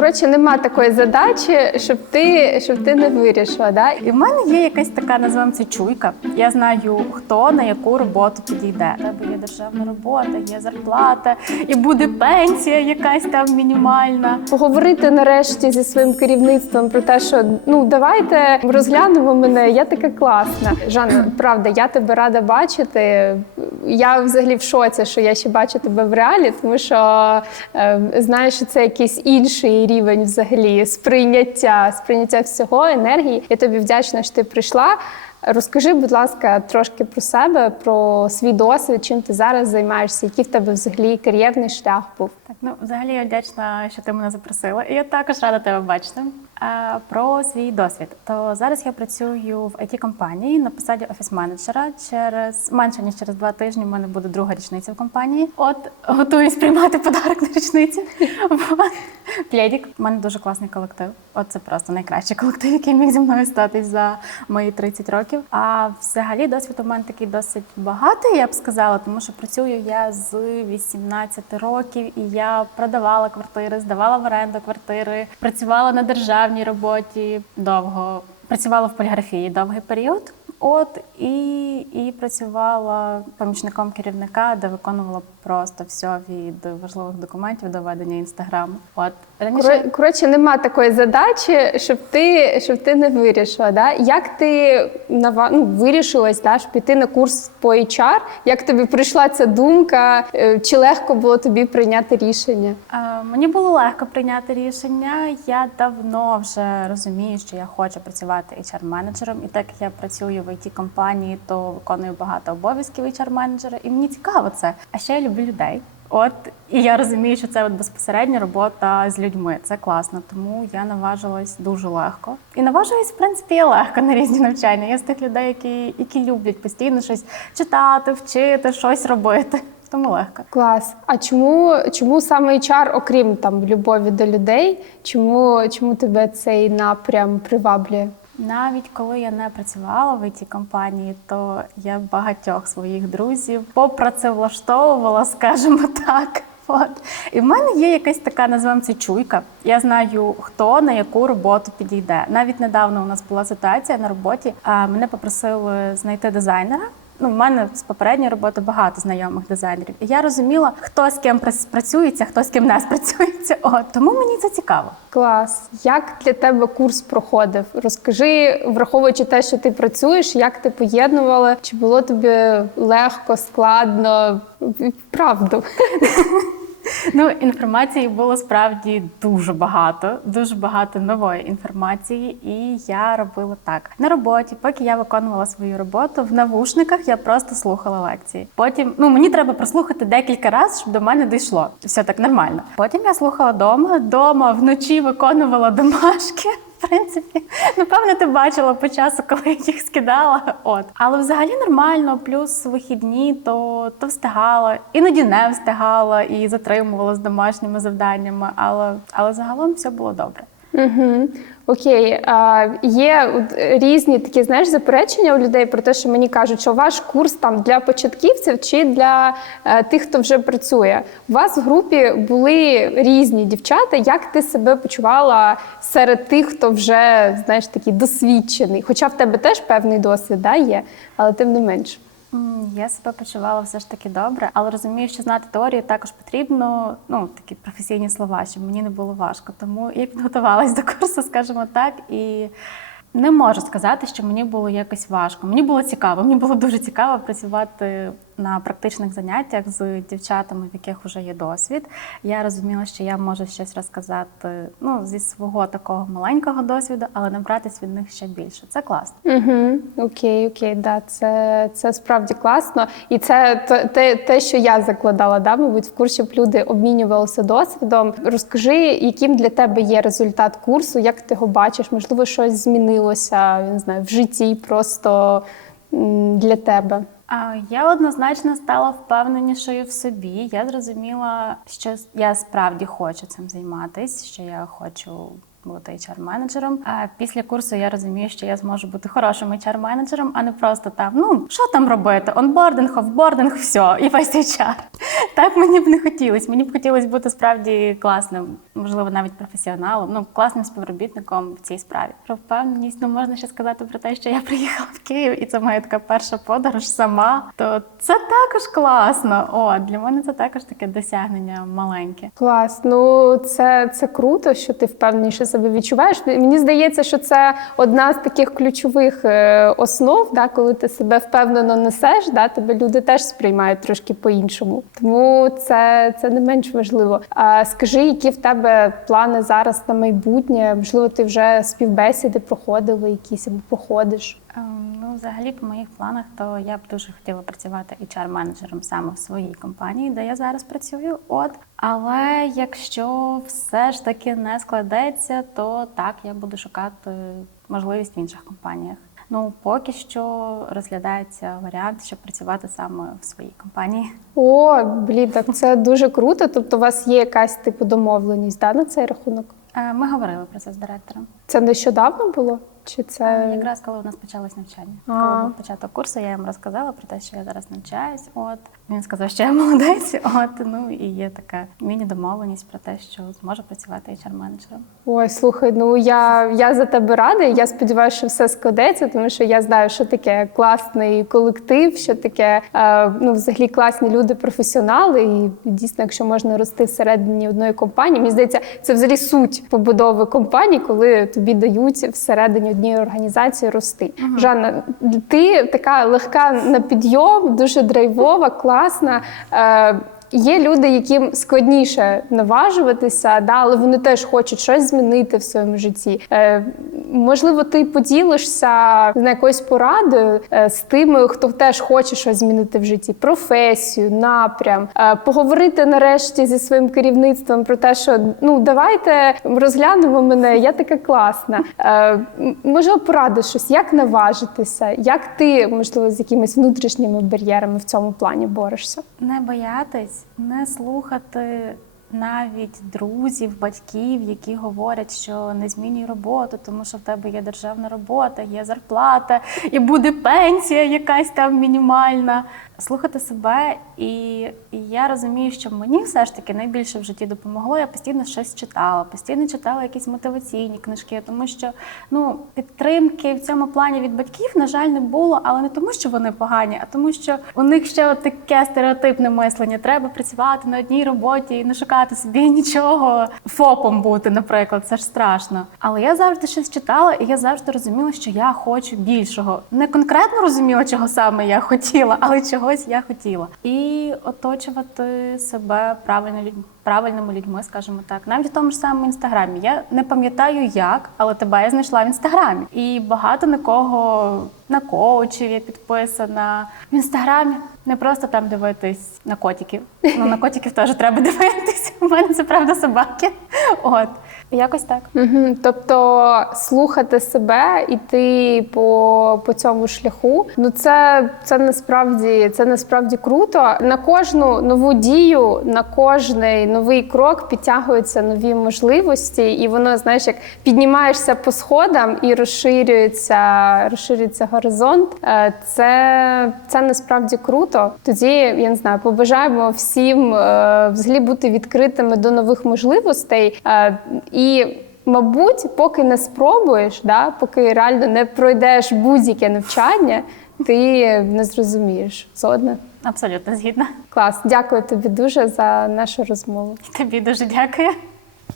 Коротше, нема такої задачі, щоб ти, щоб ти не вирішила. Да? І в мене є якась така, називаємо це чуйка. Я знаю, хто на яку роботу підійде. У тебе є державна робота, є зарплата, і буде пенсія якась там мінімальна. Поговорити нарешті зі своїм керівництвом про те, що ну давайте розглянемо мене. Я така класна. Жанна, правда, я тебе рада бачити. Я взагалі в шоці, що я ще бачу тебе в реалі, тому що е, знаю, що це якийсь інший рівень взагалі сприйняття, сприйняття всього, енергії. Я тобі вдячна, що ти прийшла. Розкажи, будь ласка, трошки про себе, про свій досвід, чим ти зараз займаєшся, який в тебе взагалі кар'єрний шлях був. Так, ну взагалі я вдячна, що ти мене запросила. І я також рада тебе бачити. А, про свій досвід. То зараз я працюю в it компанії на посаді офіс-менеджера. Через менше ніж через два тижні в мене буде друга річниця в компанії. От готуюсь приймати подарок на річницю. Плєдік. У мене дуже класний колектив. От це просто найкращий колектив, який міг зі мною статись за мої 30 років. А взагалі досвід у мене такий досить багатий, я б сказала, тому що працюю я з 18 років, і я продавала квартири, здавала в оренду квартири, працювала на державній роботі довго, працювала в поліграфії довгий період. От і, і працювала помічником керівника, де виконувала просто все від важливих документів до ведення інстаграму. От раніше Коротше, нема такої задачі, щоб ти, щоб ти не вирішила. Да? Як ти ну, вирішилась да, щоб піти на курс по HR? Як тобі прийшла ця думка? Е, Чи легко було тобі прийняти рішення? Е, Мені було легко прийняти рішення. Я давно вже розумію, що я хочу працювати HR-менеджером. І так як я працюю в it компанії, то виконую багато обов'язків HR-менеджера, і мені цікаво це. А ще я люблю людей. От і я розумію, що це от безпосередня робота з людьми. Це класно, тому я наважилась дуже легко. І наважилась, в принципі, я легко на різні навчання. Я з тих людей, які, які люблять постійно щось читати, вчити, щось робити. Тому легко. Клас. А чому, чому саме HR, окрім там любові до людей? Чому, чому тебе цей напрям приваблює? Навіть коли я не працювала в it компанії, то я багатьох своїх друзів попрацевлаштовувала, скажімо так. От. І в мене є якась така, називаємо це чуйка. Я знаю, хто на яку роботу підійде. Навіть недавно у нас була ситуація на роботі. А мене попросили знайти дизайнера. Ну, в мене з попередньої роботи багато знайомих дизайнерів. І я розуміла, хто з ким працюється, спрацюється, хто з ким не спрацюється. От тому мені це цікаво. Клас. Як для тебе курс проходив? Розкажи, враховуючи те, що ти працюєш, як ти поєднувала? Чи було тобі легко, складно? Правду. Ну, інформації було справді дуже багато, дуже багато нової інформації, і я робила так на роботі. Поки я виконувала свою роботу в навушниках, я просто слухала лекції. Потім ну мені треба прослухати декілька разів, щоб до мене дійшло. Все так нормально. Потім я слухала дома, дома вночі виконувала домашки. Принципі, напевно, ти бачила по часу, коли я їх скидала. От, але взагалі нормально. Плюс вихідні, то, то встигала, іноді не встигала і затримувала з домашніми завданнями. Але, але загалом все було добре. Угу. Окей, а, є різні такі знаєш заперечення у людей про те, що мені кажуть, що ваш курс там для початківців чи для е, тих, хто вже працює. У вас в групі були різні дівчата. Як ти себе почувала серед тих, хто вже знаєш такий досвідчений? Хоча в тебе теж певний досвід да, є, але тим не менш. Я себе почувала все ж таки добре, але розумію, що знати теорію також потрібно. Ну такі професійні слова, щоб мені не було важко. Тому я підготувалась до курсу, скажімо так, і не можу сказати, що мені було якось важко. Мені було цікаво. Мені було дуже цікаво працювати на практичних заняттях з дівчатами, в яких вже є досвід. Я розуміла, що я можу щось розказати ну, зі свого такого маленького досвіду, але набратись від них ще більше. Це класно. Угу, окей, окей, да, це, це справді класно. І це те- те, що я закладала, да, мабуть, в курсі, щоб люди обмінювалися досвідом. Розкажи, яким для тебе є результат курсу, як ти його бачиш? Можливо, щось змінилося я не знаю, в житті просто для тебе. Я однозначно стала впевненішою в собі. Я зрозуміла, що я справді хочу цим займатися, що я хочу бути HR-менеджером. А після курсу я розумію, що я зможу бути хорошим HR-менеджером, а не просто там, ну що там робити? Онбординг, офбординг, все, і весь HR. Так мені б не хотілося. Мені б хотілося бути справді класним можливо, навіть професіоналом, ну класним співробітником в цій справі. Про впевненість, ну можна ще сказати про те, що я приїхала в Київ, і це моя така перша подорож сама. То це також класно. О, для мене це також таке досягнення маленьке. Клас, ну це, це круто, що ти впевненіше себе відчуваєш. Мені здається, що це одна з таких ключових е, основ, да, коли ти себе впевнено несеш, да, тебе люди теж сприймають трошки по-іншому. Тому це, це не менш важливо. А скажи, які в тебе плани зараз на майбутнє? Можливо, ти вже співбесіди проходила якісь або проходиш? Ем, Ну, взагалі, по моїх планах, то я б дуже хотіла працювати HR-менеджером саме в своїй компанії, де я зараз працюю. От, але якщо все ж таки не складеться, то так я буду шукати можливість в інших компаніях. Ну, поки що розглядається варіант, щоб працювати саме в своїй компанії. О, блін, так це дуже круто. Тобто, у вас є якась типу домовленість да, на цей рахунок? Е, Ми говорили про це з директором. Це нещодавно було? Чи Е, це Якраз коли у нас почалось навчання. А. Коли був початок курсу, я йому розказала про те, що я зараз навчаюсь. От він сказав, що я молодець. От ну і є така міні-домовленість про те, що зможу працювати HR-менеджером. Ой, слухай, ну я, я за тебе рада. Я сподіваюся, що все складеться, тому що я знаю, що таке класний колектив, що таке е, ну, взагалі класні люди, професіонали. І дійсно, якщо можна рости всередині одної компанії, мені здається, це взагалі суть побудови компанії, коли тобі дають всередині однієї організації рости. Жанна, ти така легка на підйом, дуже драйвова, класна. Е, Є люди, яким складніше наважуватися, да, але вони теж хочуть щось змінити в своєму житті. Е, можливо, ти поділишся знаю, якоюсь порадою е, з тими, хто теж хоче щось змінити в житті, професію, напрям, е, поговорити нарешті зі своїм керівництвом про те, що ну давайте розглянемо мене, я така класна. Е, можливо, порадиш щось, як наважитися, як ти можливо з якимись внутрішніми бар'єрами в цьому плані борешся? Не боятись, не слухати навіть друзів, батьків, які говорять, що не змінюй роботу, тому що в тебе є державна робота, є зарплата, і буде пенсія якась там мінімальна. Слухати себе, і, я розумію, що мені все ж таки найбільше в житті допомогло. Я постійно щось читала, постійно читала якісь мотиваційні книжки, тому що ну підтримки в цьому плані від батьків, на жаль, не було, але не тому, що вони погані, а тому, що у них ще таке стереотипне мислення. Треба працювати на одній роботі і не шукати собі нічого фопом бути, наприклад, це ж страшно. Але я завжди щось читала, і я завжди розуміла, що я хочу більшого. Не конкретно розуміла, чого саме я хотіла, але чогось я хотіла. І оточувати себе правильно. Правильними людьми, скажімо так, навіть в тому ж самому інстаграмі. Я не пам'ятаю як, але тебе я знайшла в інстаграмі. І багато на кого на коучів я підписана в інстаграмі. Не просто там дивитись на котиків. Ну на котиків теж треба дивитись. У мене це правда собаки. От якось так. Угу. Тобто слухати себе, іти по, по цьому шляху. Ну це, це насправді це насправді круто. На кожну нову дію, на кожний новий крок підтягуються нові можливості, і воно, знаєш, як піднімаєшся по сходам і розширюється, розширюється горизонт. Е, Це, це насправді круто. Тоді я не знаю, побажаємо всім е, взагалі бути відкритими до нових можливостей. І Мабуть, поки не спробуєш, да, поки реально не пройдеш будь-яке навчання, ти не зрозумієш. Згодна? Абсолютно згідна. Клас, дякую тобі дуже за нашу розмову. Тобі дуже дякую.